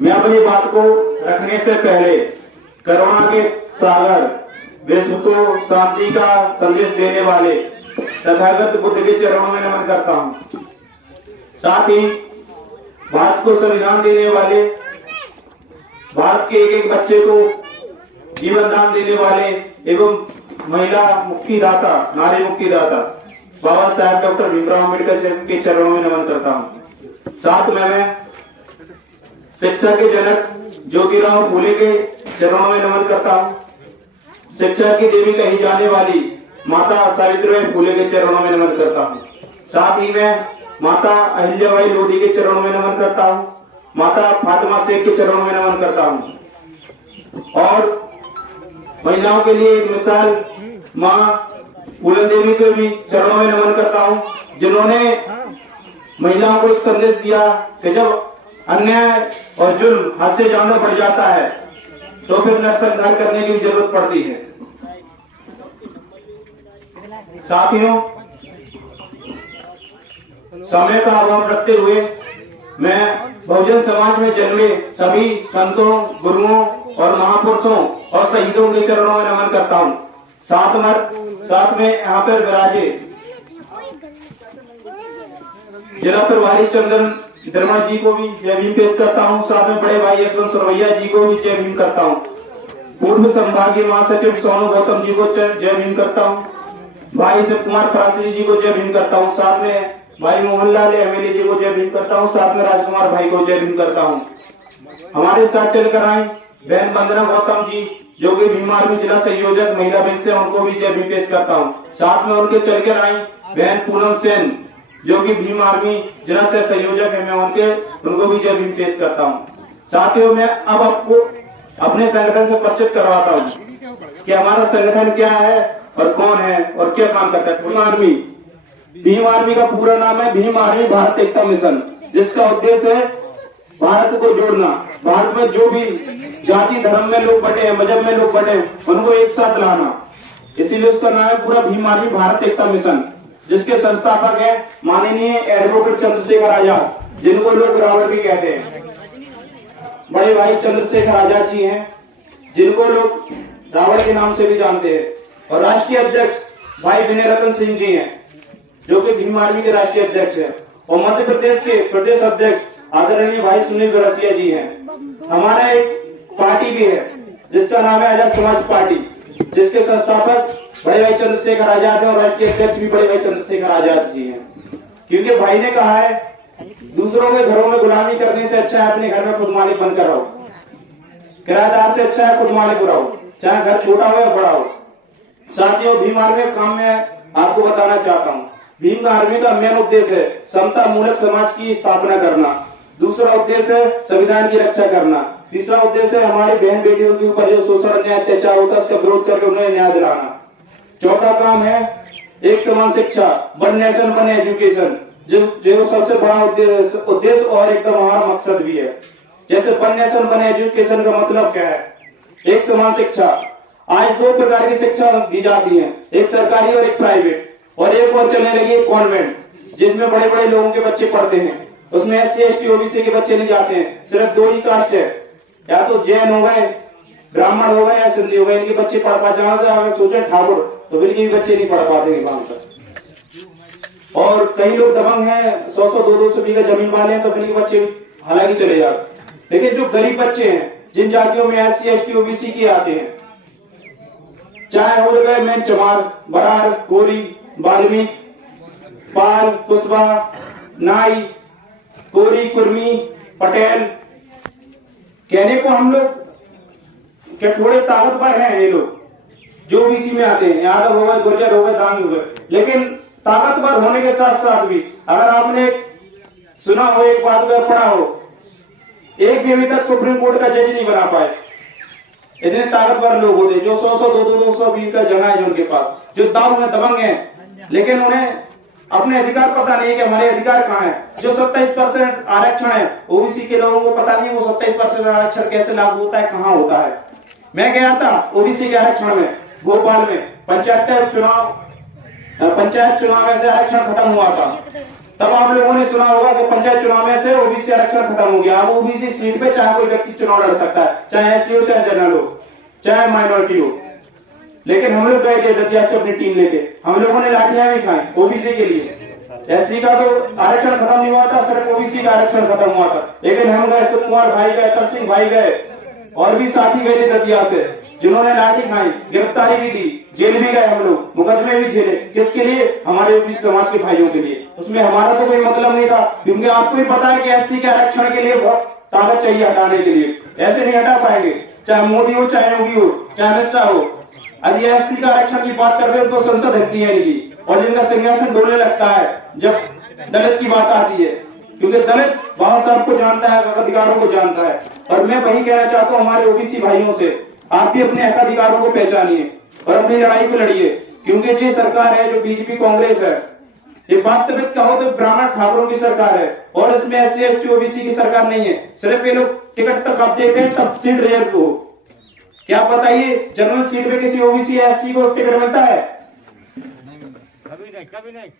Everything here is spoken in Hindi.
मैं अपनी बात को रखने से पहले करुणा के सागर, विश्व को शांति का संदेश देने वाले तथागत बुद्ध के चरणों में नमन करता हूँ। साथ ही भारत को संविधान देने वाले, भारत के एक एक बच्चे को जीवन दान देने वाले एवं महिला मुक्तिदाता, नारी मुक्तिदाता बाबा साहेब डॉक्टर भीमराव अम्बेडकर के चरणों में नमन करता हूँ। साथ में मैं शिक्षा के जनक ज्योतिराव फूले के चरणों में नमन करता हूँ। शिक्षा की देवी कही जाने वाली माता सावित्रीबाई फूले के चरणों में नमन करता हूँ। साथ ही मैं माता अहिल्याबाई लोधी के चरणों में नमन करता हूँ। माता फातिमा शेख के चरणों में नमन करता हूँ। और महिलाओं के लिए एक मिसाल माँ फूलन देवी के भी चरणों में नमन करता हूँ, जिन्होंने महिलाओं को एक संदेश दिया कि जब अन्याय और जुल्म हद से ज्यादा बढ़ जाता है तो फिर नरसंहार करने की जरूरत पड़ती है। साथियों, समय का अभाव रखते हुए मैं बहुजन समाज में जन्मे सभी संतों, गुरुओं और महापुरुषों और शहीदों के चरणों में नमन करता हूँ। साथ में यहाँ पर विराजे जिला प्रभारी चंदन धर्मा जी को भी जय भीम पेश करता हूँ। साथ में बड़े भाई यशवंत सरवैया जी को भी जय भीम करता हूँ। पूर्व संभागीय महासचिव सोनू गौतम जी को जय भीम करता हूँ। भाई शिव कुमार फरासरी जी को जय भीम करता हूँ। साथ में भाई मोहनलाल एमएलए जी को जय भीम करता हूँ। साथ में राजकुमार भाई को जय भीम करता हूँ। हमारे साथ चलकर आई बहन वंदना गौतम जी जो कि भीम आर्मी जिला संयोजक महिला विंग से, उनको भी जय भीम पेश करता हूँ। साथ में उनके चलकर आई बहन पूनम सेन जो कि भीम आर्मी जिला से संयोजक है, मैं उनको भी जय भीम पेश करता हूँ। साथियों, मैं अब आपको अपने संगठन से परिचित करवाता हूँ कि हमारा संगठन क्या है और कौन है और क्या काम करता है। भीम आर्मी का पूरा नाम है भीम आर्मी भारत एकता मिशन, जिसका उद्देश्य है भारत को जोड़ना। भारत में जो भी जाति धर्म में लोग बटे हैं, मजहब में लोग बटे हैं, उनको एक साथ लाना, इसीलिए उसका नाम है पूरा भीम आर्मी भारत एकता मिशन, जिसके संस्थापक है माननीय एडवोकेट चंद्रशेखर आजाद, जिनको लोग रावण भी कहते हैं। बड़े भाई चंद्रशेखर आजाद जी हैं, जिनको लोग रावण के नाम से भी जानते हैं। और राष्ट्रीय अध्यक्ष भाई विनय रतन सिंह जी हैं, जो कि भीम आर्मी के राष्ट्रीय अध्यक्ष हैं। और मध्य प्रदेश के प्रदेश अध्यक्ष आदरणीय भाई सुनील बरसिया जी हैं। हमारा एक पार्टी भी है जिसका नाम है आजाद समाज पार्टी, जिसके संस्थापक बड़े भाई चंद्रशेखर आजाद हैं और राष्ट्रीय अध्यक्ष भी बड़े भाई चंद्रशेखर आजाद जी हैं। क्योंकि भाई ने कहा है दूसरों के घरों में गुलामी करने से अच्छा है अपने घर में खुद मालिक बनकर रहो। किराएदार से अच्छा है खुद मालिक रहो, चाहे घर छोटा हो या बड़ा हो। साथियों, भीम आर्मी काम में आपको बताना चाहता हूँ, भीम आर्मी का मेन उद्देश्य है समता मूलक समाज की स्थापना करना। दूसरा उद्देश्य है संविधान की रक्षा करना। तीसरा उद्देश्य है हमारी बहन बेटियों के ऊपर जो शोषण अन्याय अत्याचार होता है उसका विरोध करके उन्हें न्याय दिलाना। चौथा काम है एक समान शिक्षा, वन नेशन वन एजुकेशन, जो सबसे बड़ा उद्देश्य और एकदम हमारा मकसद भी है। जैसे वन नेशन वन एजुकेशन का मतलब क्या है? एक समान शिक्षा। आज दो प्रकार की शिक्षा दी जाती है, एक सरकारी और एक प्राइवेट, और एक और चलने लगी है कॉन्वेंट, जिसमें बड़े बड़े लोगों के बच्चे पढ़ते हैं। उसमें SC ST OBC के बच्चे नहीं जाते हैं। सिर्फ दो ही कास्ट है, या तो जैन हो गए, ब्राह्मण हो गए या सिंधी हो गए, इनके बच्चे पढ़ पाते। अगर सोचे ठाकुर तो फिर भी बच्चे नहीं पढ़ पाते वहां तक। और कई लोग दबंग हैं, 100-100 200 बीघा जमीन वाले हैं, तो फिर के बच्चे हालांकि चले जाते। लेकिन जो गरीब बच्चे हैं, जिन जातियों में SC ST OBC के आते हैं, चाहे हो गए मैन चमार, बरार, कोरी, वाल्मीकि, पाल, कुशवाहा, नाई, कोरी, कुर्मी, पटेल, कहने को हम लोग क्या थोड़े ताकतवर हैं ये लोग जो बीसी में आते हैं, यादव हो गए, गुर्जर हो गए, दांगी हो गए। लेकिन ताकतवर होने के साथ साथ भी अगर आपने सुना हो, एक बात को पढ़ा हो, एक भी अभी तक सुप्रीम कोर्ट का जज नहीं बना पाए। इतने ताकतवर लोग होते जो 100-100 200 20 का जगह है उनके पास, जो दाव में दबंग हैं, लेकिन उन्हें अपने अधिकार पता नहीं है कि हमारे अधिकार कहाँ है। जो 27% आरक्षण है ओबीसी के लोगों को पता नहीं वो 27% आरक्षण कैसे लागू होता है, कहाँ होता है। मैं गया था ओबीसी के आरक्षण में भोपाल में, पंचायत चुनाव में से आरक्षण खत्म हुआ था, तब आप लोगों ने सुना होगा कि पंचायत चुनाव में से ओबीसी आरक्षण खत्म हो गया। अब ओबीसी सीट पे चाहे कोई व्यक्ति चुनाव लड़ सकता है, चाहे एससी हो, चाहे जनरल हो, चाहे माइनॉरिटी हो। लेकिन हम लोग गए थे दतिया से अपनी टीम लेके, हम लोगों ने लाठियां भी खाई ओबीसी के लिए। एससी का तो आरक्षण खत्म नहीं हुआ था, सिर्फ ओबीसी का आरक्षण खत्म हुआ था। लेकिन हम गए, सुन कुमार भाई गए, तर सिंह भाई गए, और भी साथी गए थे दतिया से, जिन्होंने लाठी खाई, गिरफ्तारी भी दी, जेल भी गए हम लोग, मुकदमे भी झेले। किसके लिए? हमारे ओबीसी समाज के भाइयों के लिए। उसमें हमारा तो कोई मतलब नहीं था, क्योंकि आपको भी पता है कि एससी के आरक्षण के लिए बहुत ताकत चाहिए हटाने के लिए। ऐसे नहीं हटा पाएंगे, चाहे मोदी हो, चाहे योगी हो, चाहे अमित शाह हो। यदि एससी का आरक्षण की बात करते हैं तो संसद हिलती है इनकी, और जिनका सिंहासन डोलने लगता है जब दलित की बात आती है, क्योंकि दलित बाबा साहब को जानता है, अधिकारों को जानता है। और मैं वही कहना चाहता हूँ हमारे ओबीसी भाइयों से, आप भी अपने अधिकारों को पहचानिए और अपनी लड़ाई को लड़िए, क्योंकि जो सरकार है, जो बीजेपी कांग्रेस है, ये वास्तविक कहो तो ब्राह्मण ठाकुरों की सरकार है, और इसमें एससी एसटी ओबीसी की सरकार नहीं है। सिर्फ ये लोग टिकट तक आप देते हैं तब सीट रेयर को। क्या बताइए जनरल सीट पे किसी ओबीसी या एससी को टिकट मिलता है? कभी नहीं, कभी नहीं।